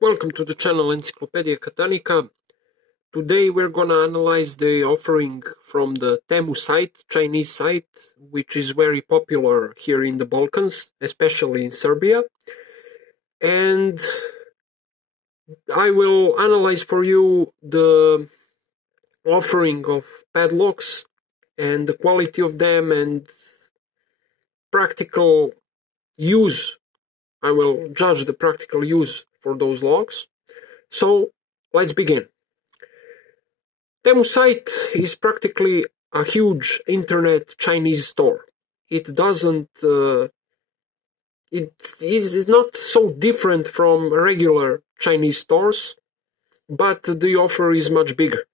Welcome to the channel Encyclopedia Catanica. Today we're gonna analyze the offering from the TEMU site, Chinese site, which is very popular here in the Balkans, especially in Serbia. And I will analyze for you the offering of padlocks and the quality of them and practical use. I will judge the practical use for those locks. So let's begin. TEMU site is practically a huge internet Chinese store. It is not so different from regular Chinese stores, but the offer is much bigger.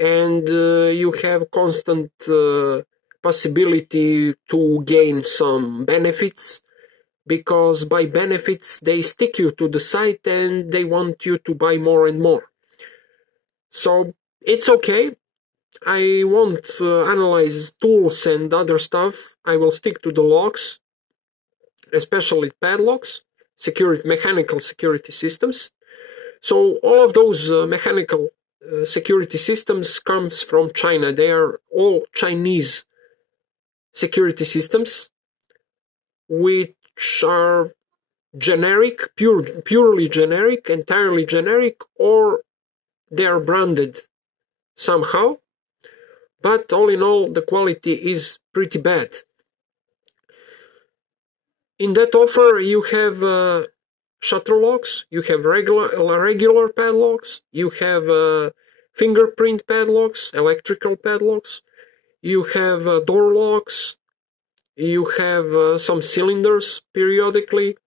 And you have constant possibility to gain some benefits, because by benefits they stick you to the site and they want you to buy more and more. So it's okay. I won't analyze tools and other stuff. I will stick to the locks, especially padlocks, mechanical security systems. So all of those mechanical security systems comes from China. They are all Chinese security systems, which are generic, purely generic, entirely generic, or they are branded somehow. But all in all, the quality is pretty bad. In that offer, you have shutter locks, you have regular padlocks, you have fingerprint padlocks, electrical padlocks, you have door locks, you have some cylinders periodically,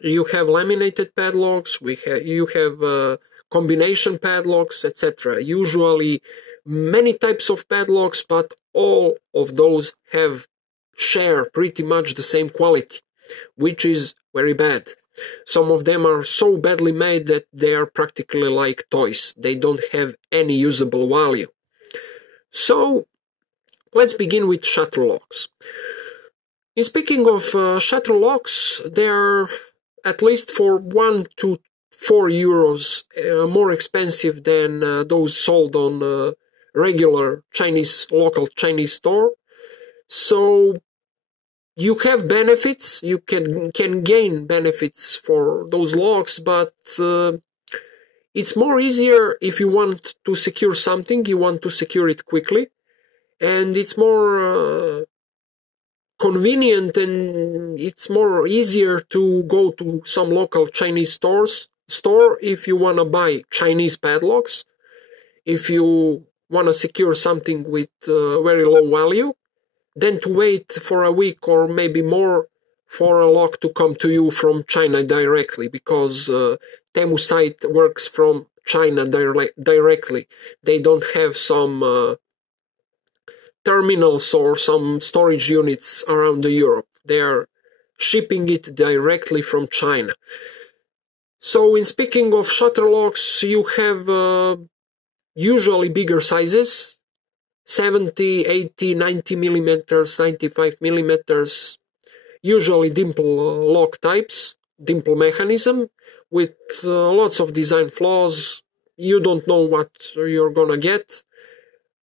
you have laminated padlocks, you have combination padlocks, etc. Usually many types of padlocks, but all of those share pretty much the same quality, which is very bad. Some of them are so badly made that they are practically like toys. They don't have any usable value. So let's begin with shutter locks. In speaking of shutter locks, they are at least for 1 to 4 euros more expensive than those sold on regular local Chinese store. So you have benefits, you can gain benefits for those locks, but it's more easier if you want to secure something, you want to secure it quickly, and it's more convenient, and it's more easier to go to some local Chinese store if you want to buy Chinese padlocks, if you want to secure something with very low value, than to wait for a week or maybe more for a lock to come to you from China directly, because TEMU site works from China directly. They don't have some terminals or some storage units around Europe. They are shipping it directly from China. So in speaking of shutter locks, you have usually bigger sizes, 70, 80, 90 millimeters, 95 millimeters, usually dimple lock types, dimple mechanism, with lots of design flaws. You don't know what you're gonna get.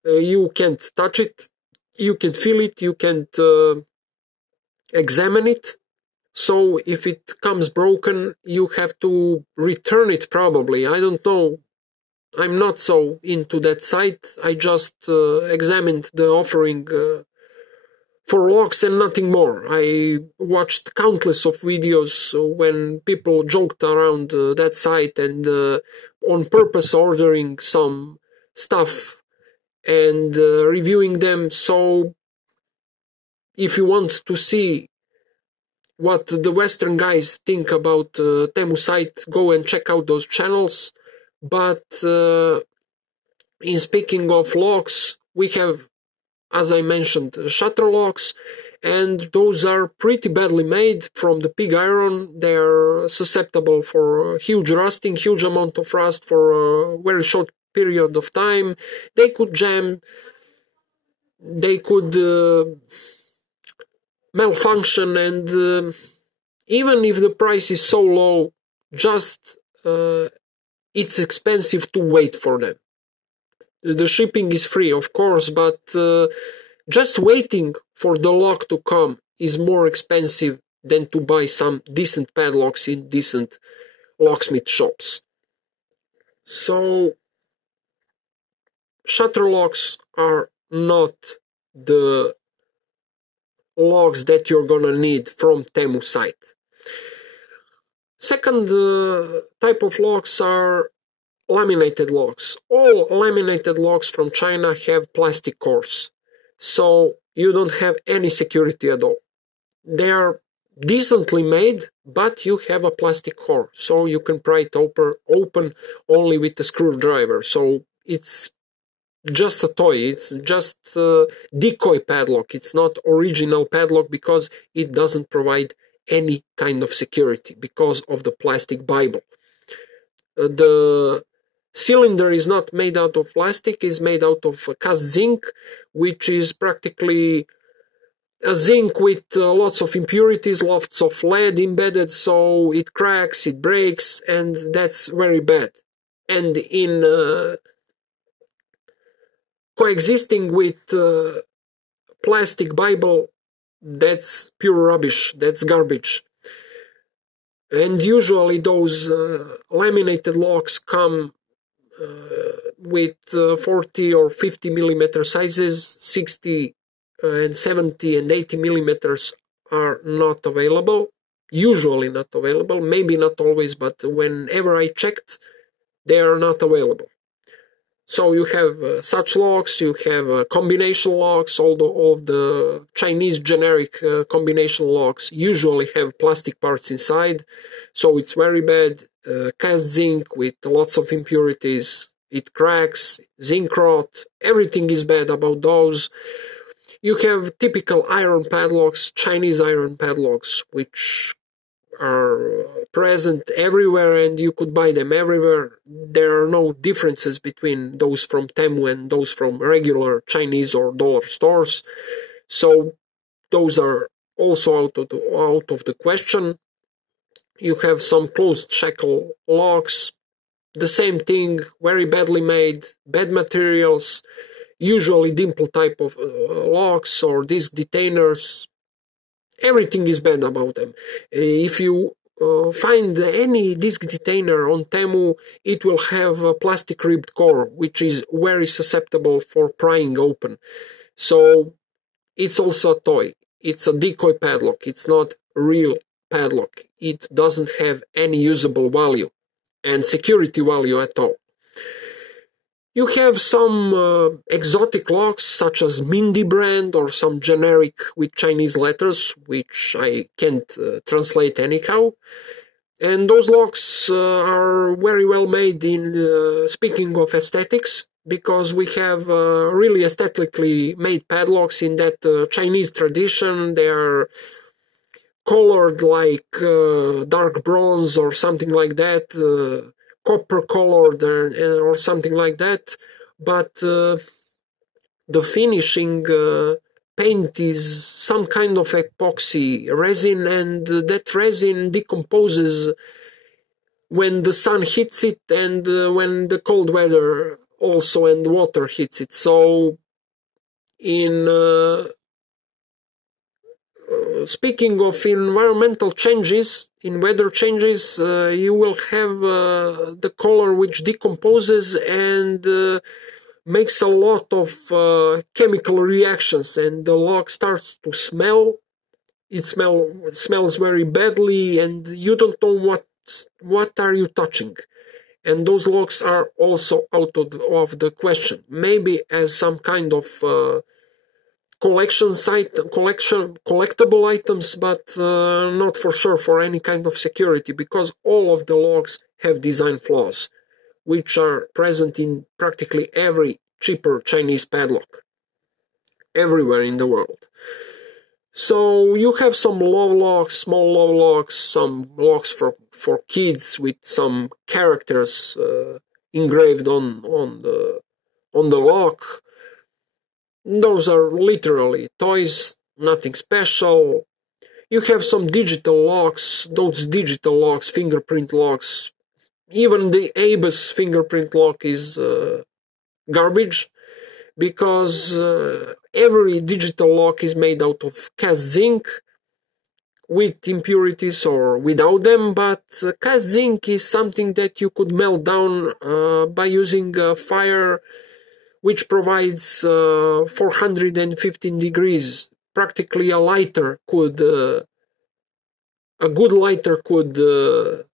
You can't touch it, you can feel it, you can't examine it. So if it comes broken, you have to return it probably. I don't know. I'm not so into that site. I just examined the offering for locks and nothing more. I watched countless of videos when people joked around that site and on purpose ordering some stuff and reviewing them. So if you want to see what the Western guys think about TEMU site, go and check out those channels. But in speaking of locks, we have, as I mentioned, shutter locks, and those are pretty badly made from the pig iron. They are susceptible for huge rusting, huge amount of rust for a very short period of time. They could jam, they could malfunction, and even if the price is so low, just it's expensive to wait for them. The shipping is free, of course, but just waiting for the lock to come is more expensive than to buy some decent padlocks in decent locksmith shops. So shutter locks are not the locks that you're gonna need from TEMU site. Second type of locks are laminated locks. All laminated locks from China have plastic cores, so you don't have any security at all. They are decently made, but you have a plastic core, so you can pry it open only with a screwdriver. So it's just a toy, it's just a decoy padlock. It's not original padlock because it doesn't provide any kind of security because of the plastic Bible. The cylinder is not made out of plastic, it's made out of cast zinc, which is practically a zinc with lots of impurities, lots of lead embedded, so it cracks, it breaks, and that's very bad. And in coexisting with plastic Bible, that's pure rubbish, that's garbage. And usually those laminated locks come with 40 or 50 millimeter sizes. 60 and 70 and 80 millimeters are not available, usually not available, maybe not always, but whenever I checked, they are not available. So you have such locks, you have combination locks, although of the Chinese generic combination locks usually have plastic parts inside, so it's very bad. Cast zinc with lots of impurities, it cracks, zinc rot, everything is bad about those. You have typical iron padlocks, Chinese iron padlocks, which are present everywhere and you could buy them everywhere. There are no differences between those from TEMU and those from regular Chinese or dollar stores. So those are also out of the question. You have some closed shackle locks, the same thing, very badly made, bad materials, usually dimple type of locks or disc detainers. Everything is bad about them. If you find any disc detainer on TEMU, it will have a plastic ribbed core, which is very susceptible for prying open. So it's also a toy. It's a decoy padlock. It's not real padlock. It doesn't have any usable value and security value at all. You have some exotic locks, such as Mindy brand or some generic with Chinese letters, which I can't translate anyhow. And those locks are very well made in speaking of aesthetics, because we have really aesthetically made padlocks in that Chinese tradition. They are colored like dark bronze or something like that, copper colored or something like that, but the finishing paint is some kind of epoxy resin, and that resin decomposes when the sun hits it and when the cold weather also and water hits it. So in speaking of environmental changes, in weather changes, you will have the color which decomposes and makes a lot of chemical reactions, and the lock starts to smell. It smells very badly, and you don't know what are you touching. And those locks are also out of the question. Maybe as some kind of collectible items, but not for sure for any kind of security, because all of the locks have design flaws, which are present in practically every cheaper Chinese padlock, everywhere in the world. So you have some love locks, small love locks, some locks for kids with some characters engraved on the lock. Those are literally toys, nothing special. You have some digital locks, those digital locks, fingerprint locks. Even the ABUS fingerprint lock is garbage, because every digital lock is made out of cast zinc with impurities or without them, but cast zinc is something that you could melt down by using fire, which provides 415 degrees. Practically a good lighter could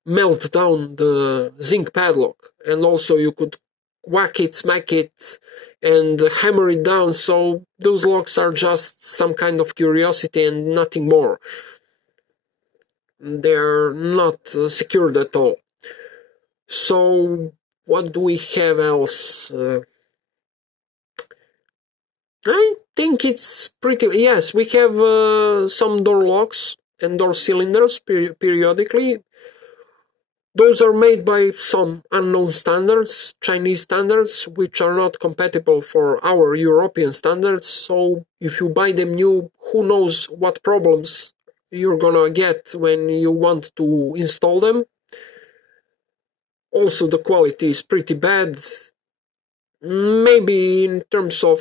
melt down the zinc padlock, and also you could whack it, smack it, and hammer it down. So those locks are just some kind of curiosity and nothing more. They're not secured at all. So what do we have else? I think it's pretty... Yes, we have some door locks and door cylinders periodically. Those are made by some unknown standards, Chinese standards, which are not compatible for our European standards. So if you buy them new, who knows what problems you're gonna get when you want to install them. Also, the quality is pretty bad. Maybe in terms of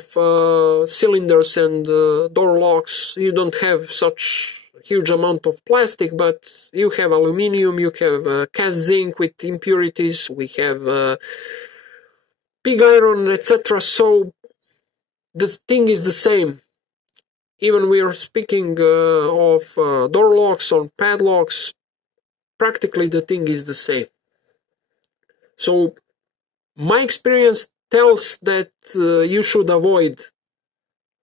cylinders and door locks, you don't have such huge amount of plastic, but you have aluminium, you have cast zinc with impurities, we have pig iron, etc. So the thing is the same. Even we are speaking of door locks or padlocks, practically the thing is the same. So my experience tells that you should avoid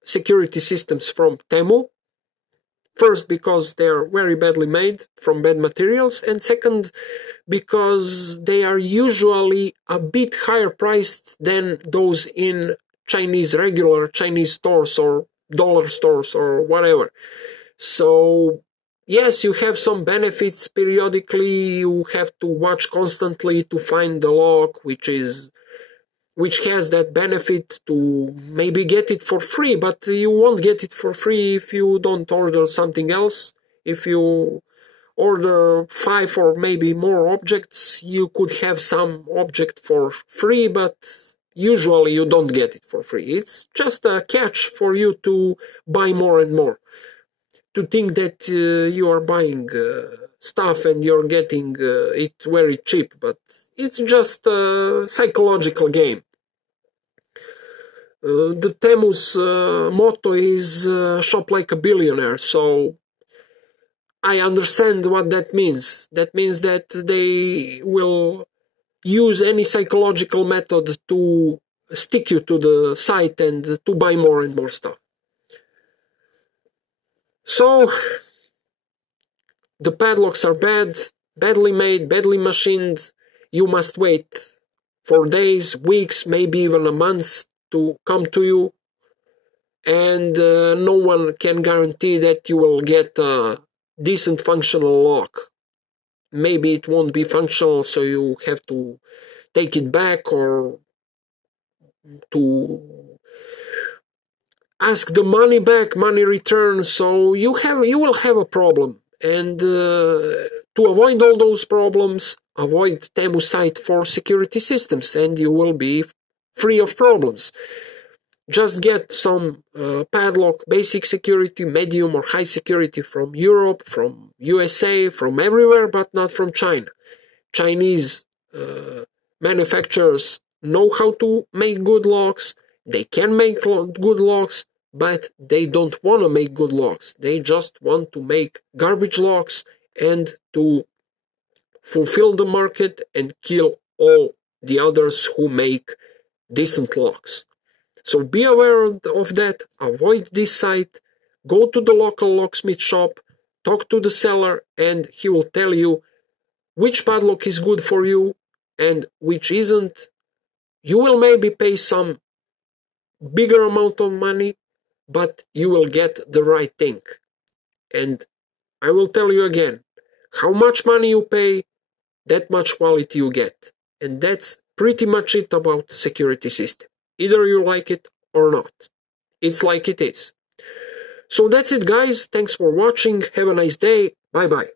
security systems from TEMU. First, because they are very badly made from bad materials, and second, because they are usually a bit higher priced than those in regular Chinese stores or dollar stores or whatever. So yes, you have some benefits periodically. You have to watch constantly to find the lock which has that benefit to maybe get it for free, but you won't get it for free if you don't order something else. If you order 5 or maybe more objects, you could have some object for free, but usually you don't get it for free. It's just a catch for you to buy more and more, to think that you are buying stuff and you're getting it very cheap, but it's just a psychological game. The TEMU's motto is shop like a billionaire, so I understand what that means. That means that they will use any psychological method to stick you to the site and to buy more and more stuff. So the padlocks are badly made, badly machined. You must wait for days, weeks, maybe even a month to come to you, and no one can guarantee that you will get a decent functional lock. Maybe it won't be functional, so you have to take it back or to ask the money back, money return. So you will have a problem, and to avoid all those problems, avoid TEMU site for security systems, and you will be free of problems. Just get some padlock, basic security, medium or high security from Europe, from USA, from everywhere, but not from China. Chinese manufacturers know how to make good locks. They can make good locks, but they don't want to make good locks. They just want to make garbage locks and to fulfill the market and kill all the others who make decent locks. So be aware of that, avoid this site, go to the local locksmith shop, talk to the seller, and he will tell you which padlock is good for you and which isn't. You will maybe pay some bigger amount of money, but you will get the right thing. And I will tell you again, how much money you pay, that much quality you get. And that's pretty much it about the security system. Either you like it or not. It's like it is. So that's it, guys. Thanks for watching. Have a nice day. Bye bye.